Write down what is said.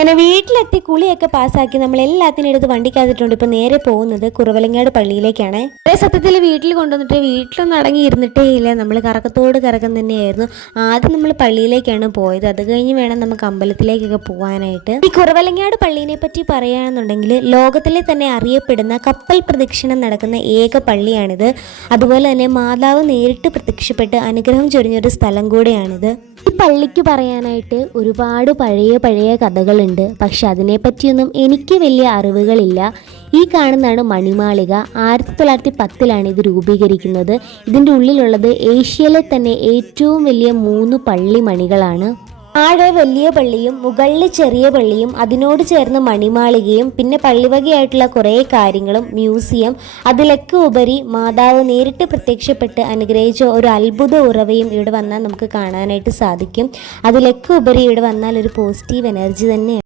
അങ്ങനെ വീട്ടിലെത്തി കുളിയൊക്കെ പാസ്സാക്കി നമ്മൾ എല്ലാത്തിനും എടുത്ത് വണ്ടിക്കകത്തിട്ടുണ്ട്. ഇപ്പൊ നേരെ പോകുന്നത് കുറവലങ്ങാട് പള്ളിയിലേക്കാണ്. അതേ സത്യത്തിൽ വീട്ടിൽ കൊണ്ടുവന്നിട്ട് വീട്ടിലൊന്നും അടങ്ങി ഇരുന്നിട്ടേ ഇല്ല. നമ്മൾ കറക്കത്തോട് കറക്കം തന്നെയായിരുന്നു. ആദ്യം നമ്മൾ പള്ളിയിലേക്കാണ് പോയത്. അത് കഴിഞ്ഞ് വേണം നമുക്ക് അമ്പലത്തിലേക്കൊക്കെ പോകാനായിട്ട്. ഈ കുറവലങ്ങാട് പള്ളിയെ പറ്റി പറയുകയാണെന്നുണ്ടെങ്കിൽ ലോകത്തിലെ തന്നെ അറിയപ്പെടുന്ന കപ്പൽ പ്രദക്ഷിണം നടക്കുന്ന ഏക പള്ളിയാണിത്. അതുപോലെ തന്നെ മാതാവ് നേരിട്ട് പ്രത്യക്ഷപ്പെട്ട് അനുഗ്രഹം ചൊരിഞ്ഞൊരു സ്ഥലം കൂടെയാണിത്. പള്ളിക്ക് പറയാനായിട്ട് ഒരുപാട് പഴയ പഴയ കഥകളുണ്ട്. പക്ഷെ അതിനെപ്പറ്റിയൊന്നും എനിക്ക് വലിയ അറിവുകളില്ല. ഈ കാണുന്നതാണ് മണിമാളിക. ആയിരത്തി തൊള്ളായിരത്തി പത്തിലാണ് ഇത് രൂപീകരിക്കുന്നത്. ഇതിന്റെ ഉള്ളിലുള്ളത് ഏഷ്യയിലെ തന്നെ ഏറ്റവും വലിയ മൂന്ന് പള്ളി മണികളാണ്. താഴെ വലിയ പള്ളിയും മുകളിൽ ചെറിയ പള്ളിയും അതിനോട് ചേർന്ന് മണിമാളികയും പിന്നെ പള്ളിവകയായിട്ടുള്ള കുറേ കാര്യങ്ങളും മ്യൂസിയം അതിലൊക്കെ ഉപരി മാതാവ് നേരിട്ട് പ്രത്യക്ഷപ്പെട്ട് അനുഗ്രഹിച്ച ഒരു അത്ഭുത ഉറവയും ഇവിടെ വന്നാൽ നമുക്ക് കാണാനായിട്ട് സാധിക്കും. അതിലൊക്കെ ഉപരി ഇവിടെ വന്നാൽ ഒരു പോസിറ്റീവ് എനർജി തന്നെയാണ്.